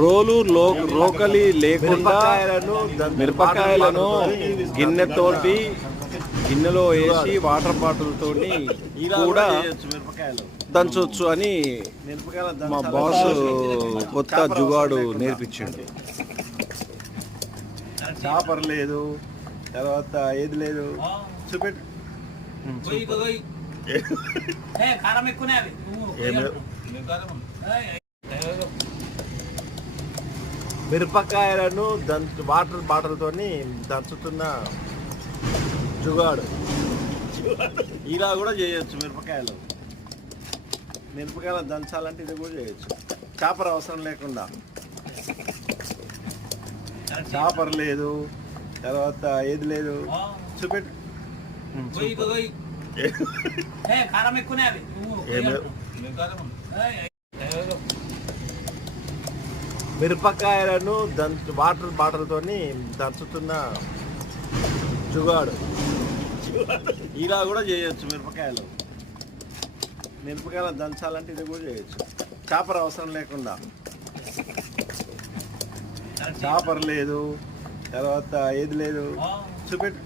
రోలు రోకలి లేకుండా మిరపకాయలను గిన్నెలో వేసి వాటర్ బాటిల్ తోటి కూడా దంచవచ్చు అని మా బాస్ కొత్త జుగాడు నేర్పించిండు. చాపర్ లేదు, తర్వాత ఏది లేదు చూపెట్టు. మిరపకాయలను వాటర్ బాటిల్ తోని దంచుతున్న జుగాడు. ఇలా కూడా చేయొచ్చు. మిరపకాయలు దంచాలంటే ఇది కూడా చేయొచ్చు. చాపర్ అవసరం లేకుండా. చాపర్ లేదు, తర్వాత ఏది లేదు చూపెట్టు. మిరపకాయలను వాటర్ బాటిల్ తోని దంచుతున్న జుగాడు. ఇలా కూడా చేయొచ్చు. మిరపకాయలు దంచాలంటే ఇది కూడా చేయొచ్చు. చాపర్ అవసరం లేకుండా. చాపర్ లేదు, తర్వాత ఏది లేదు చూపెట్టు.